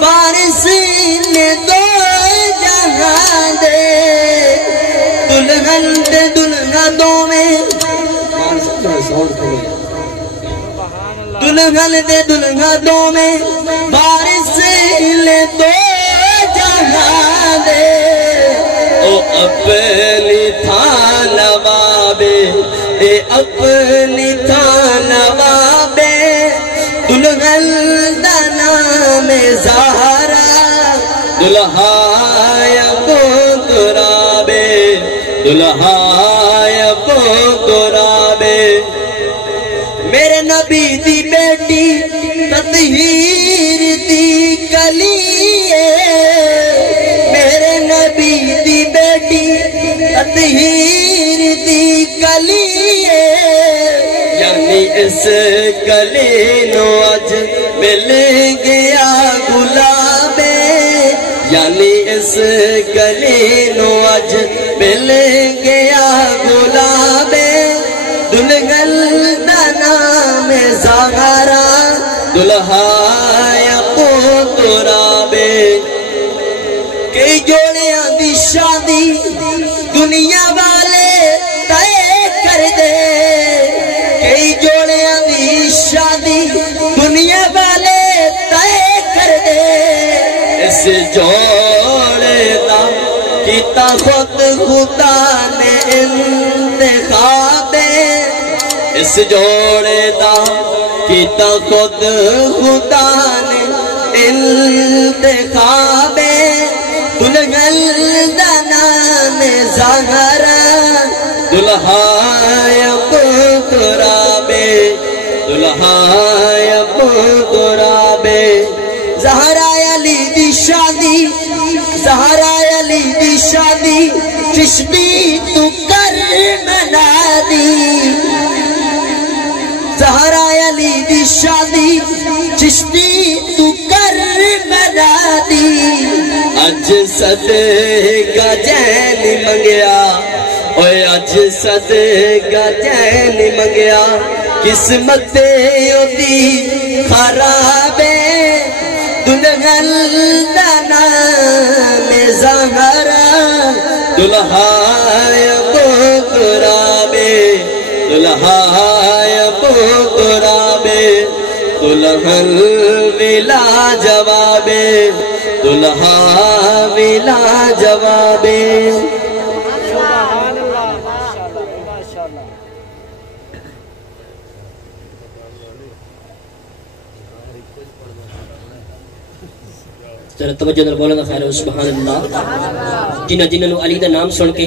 बारिश ने दो जहां दे, दुल्हन दे दुल्हा दो में, दुल्हन दे दुल्हा दो में, बारिश ने दो जहां दे। ओ अपनी था नवाबे, ए अपनी था नवाबे, दुल्हन दा नाम ज़हरा, दुल्हा अबू तुराबे, दुल्हा अबू तुराबे। मेरे नबी दी बेटी ततहीर दी कली, मेरे नबी दी बेटी ततहीर दी कली, यानी इस कली नो अज मिल गया गुलाबे, यानी इस कली नो अज मिल गया गुलाबे, दुल्हन दा नाम ज़हरा, दुल्हा अबू तुराबे। कई जोड़ियां दी शादी दुनिया वाले तय कर दे, कई जोड़ियां दी शादी दुनिया वाले तय कर दे, इस जोड़े दा कीता खुद खुदा ने इंतखाबे, इस जोड़े दा कीता खुद खुदा ने इंतखाबे, दुल्हन दा नाम ज़हरा, दुल्हा अबू तुराबे, दुल्हा अबू तुराबे। ज़हरा अली दी शादी, ज़हरा अली दी शादी, चिश्ती तू कर मना दी, ज़हरा अली दी शादी, चिश्ती तू कर मना दी। अज सदका चैन मंगया, ओए अज सदका चैन मंगया, किस्मत ओदी खराबे, दुल्हन दा नाम ज़हरा, दुल्हा अबू तुराबे, दुल्हा अबू तुराबे, दुल्हन मिला जवाबे, दुल्हा मिला जवाबे। जरा तवज्जो नाल बोलना खैर सुभान अल्लाह। जिन्हां जिन्हां नूं अली दा नाम सुन के